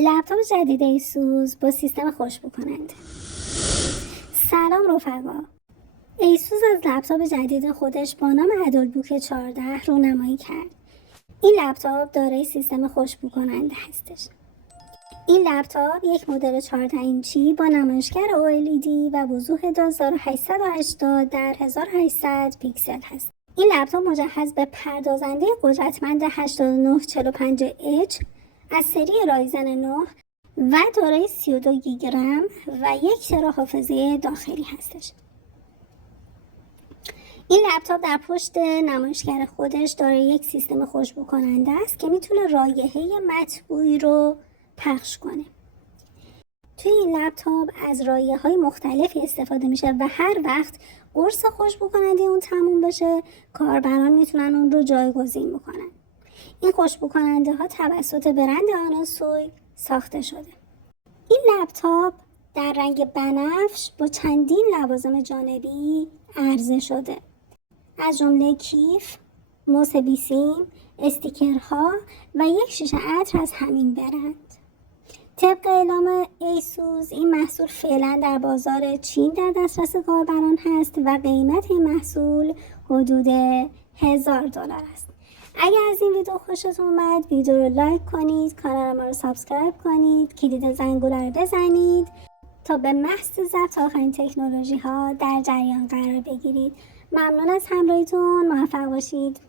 لپتاپ جدید ایسوس با سیستم خوشبو کننده. سلام رفقا. ایسوس از لپتاپ جدید خودش با نام ادلبوک 14 رونمایی کرد. این لپتاپ دارای سیستم خوشبو کننده هستش. این لپتاپ یک مدل 14 اینچی با نمایشگر OLED و وضوح 2880 در 1800 پیکسل هست. این لپتاپ مجهز به پردازنده قدرتمند 8945H از سری رایزن 9 و دارای 32 گیگ رم و 1 ترا حافظه داخلی هستش. این لپتاپ در پشت نمایشگر خودش دارای یک سیستم خوشبو کننده است که میتونه رایحه مطبوعی رو پخش کنه. توی این لپتاپ از رایحه‌های مختلفی استفاده میشه و هر وقت قرص خوشبو کننده اون تموم بشه کاربران میتونن اون رو جایگزین بکنن. این خوشبو کننده ها توسط برند آناسوی ساخته شده. این لپتاپ در رنگ بنفش با چندین لوازم جانبی عرضه شده، از جمله کیف، موس بیسیم، استیکرها و یک شیشه عطر از همین برند. طبق اعلام ایسوس این محصول فعلا در بازار چین در دسترس کاربران هست و قیمت این محصول حدود $1000 است. اگر از این ویدیو خوشتون اومد ویدیو رو لایک کنید، کانال ما رو سابسکرایب کنید، کلید زنگوله رو بزنید تا به محض ضبط آخرین تکنولوژی ها در جریان قرار بگیرید. ممنون از همراهیتون، موفق باشید.